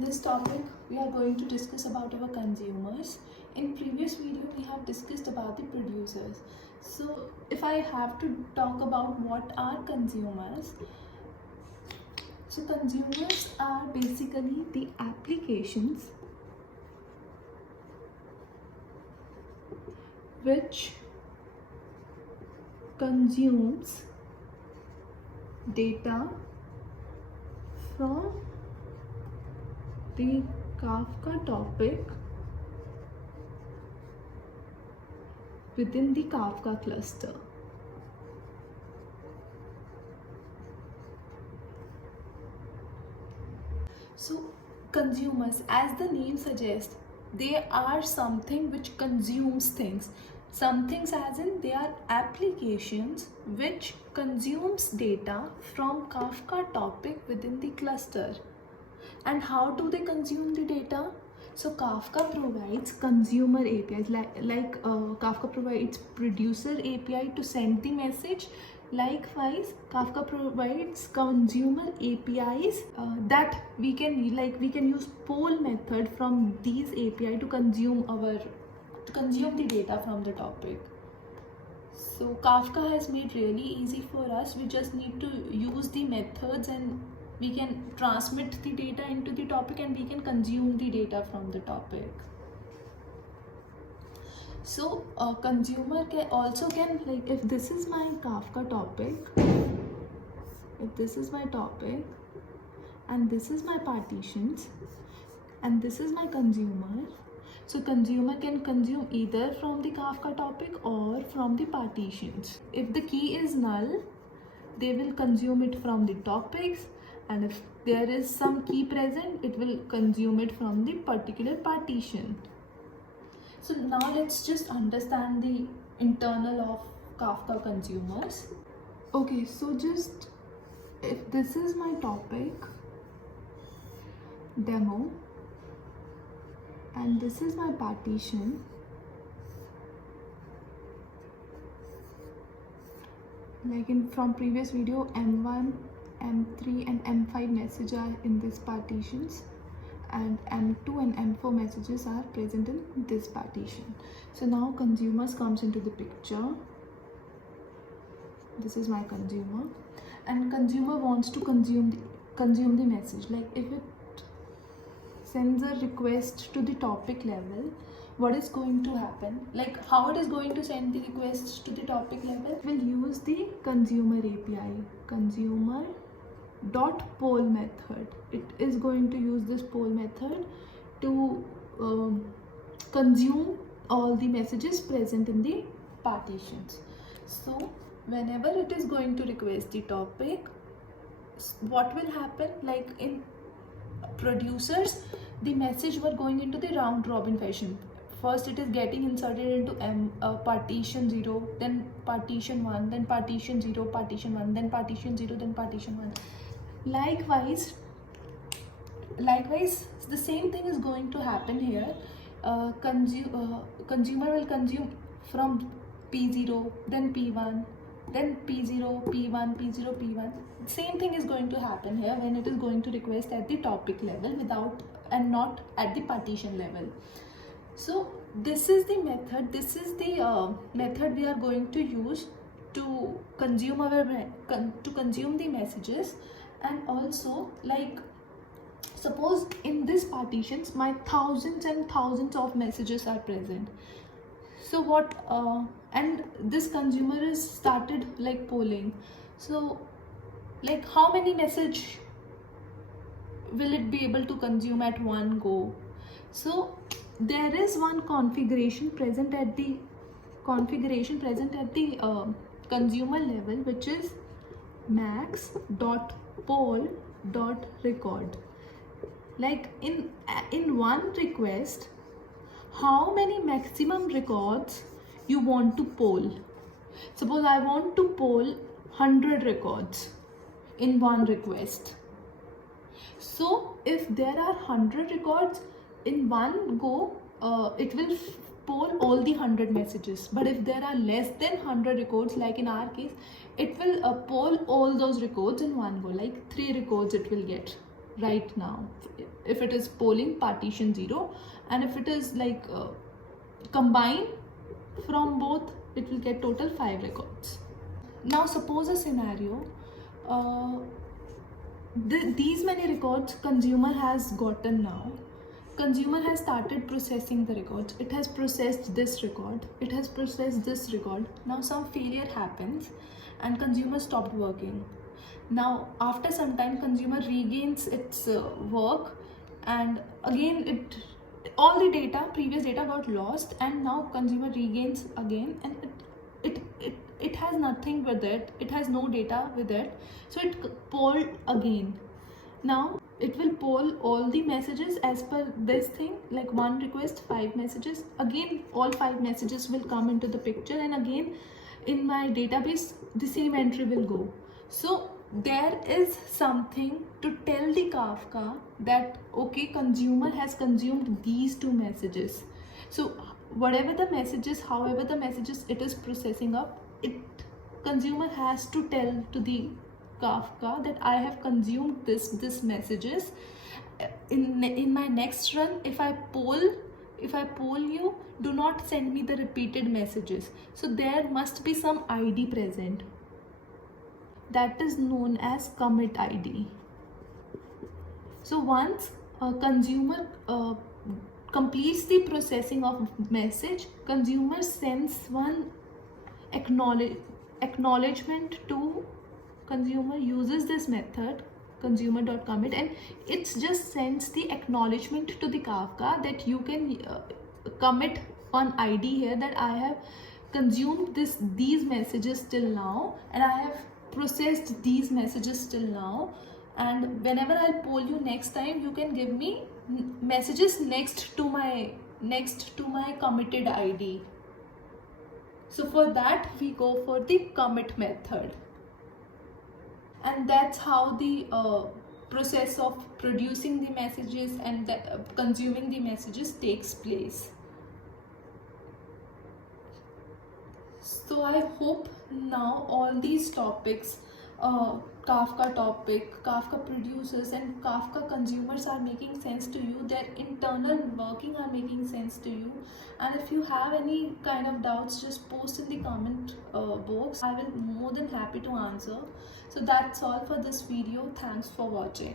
this topic, we are going to discuss about our consumers. In previous video, we have discussed about the producers. So, if I have to talk about what are consumers, so consumers are basically the applications which consumes data from the Kafka topic within the Kafka cluster. So consumers, as the name suggests, they are something which consumes things. Some things as in they are applications which consumes data from Kafka topic within the cluster. And how do they consume the data? So Kafka provides consumer APIs like Kafka provides producer API to send the message. Likewise, Kafka provides consumer APIs that we can use poll method from these API to consume the data from the topic. So Kafka has made really easy for us. We just need to use the methods and we can transmit the data into the topic and we can consume the data from the topic. So a consumer can like, if this is my Kafka topic, if this is my topic and this is my partitions and this is my consumer, so consumer can consume either from the Kafka topic or from the partitions. If the key is null, they will consume it from the topics, and if there is some key present, it will consume it from the particular partition. So now let's just understand the internal of Kafka consumers. Okay, so just if this is my topic demo and this is my partition, like from previous video, M1, M3 and M5 messages are in this partitions and M2 and M4 messages are present in this partition. So now consumers comes into the picture. This is my consumer, and consumer wants to consume the message. Like if it sends a request to the topic level, what is going to happen? Like how it is going to send the requests to the topic level? We'll use the consumer API, consumer dot poll method. It is going to use this poll method to consume all the messages present in the partitions. So whenever it is going to request the topic, what will happen? Like in producers, the message were going into the round robin fashion. First it is getting inserted into partition 0, then partition 1, then partition 0, partition 1, then partition 0, then partition 1. Likewise, the same thing is going to happen here. Consumer will consume from P0, then P1, then P0, P1, P0, P1. Same thing is going to happen here when it is going to request at the topic level and not at the partition level. So this is the method. This is the method we are going to use to consume the messages. And also, like suppose in this partitions my thousands and thousands of messages are present. So what and this consumer is started like polling. So like how many message will it be able to consume at one go? So there is one configuration present at the consumer level, which is max.poll.record. Like in one request, how many maximum records you want to poll? Suppose I want to poll 100 records in one request. So if there are 100 records in one go, it will poll all the 100 messages. But if there are less than 100 records, like in our case, it will poll all those records in one go, like 3 records it will get. right now. If it is polling, partition 0, and if it is like combine from both, it will get total 5 records. Now suppose a scenario, these many records consumer has gotten now. Consumer has started processing the records. It has processed this record, it has processed this record. Now some failure happens and consumer stopped working. Now after some time consumer regains its work, and again all the data, previous data got lost, and now consumer regains again, and it has nothing with it, it has no data with it, so it polled again. Now it will poll all the messages as per this thing, like one request 5 messages, again all 5 messages will come into the picture, and again in my database the same entry will go. So there is something to tell the Kafka that okay, consumer has consumed these 2 messages. So whatever the messages, however the messages it is processing up, it consumer has to tell to the Kafka that I have consumed this messages. In my next run, if I poll you, do not send me the repeated messages. So there must be some ID present. That is known as commit ID. So once a consumer completes the processing of message, consumer sends one acknowledgement to, consumer uses this method consumer.commit, and it just sends the acknowledgement to the Kafka that you can commit on ID here, that I have consumed these messages till now, and I have processed these messages till now, and whenever I'll poll you next time, you can give me messages next to my committed ID. So for that we go for the commit method, and that's how the process of producing the messages and consuming the messages takes place. So I hope now all these topics, Kafka topic, Kafka producers and Kafka consumers are making sense to you, their internal working are making sense to you, and if you have any kind of doubts, just post in the comment box. I will more than happy to answer. So that's all for this video. Thanks for watching.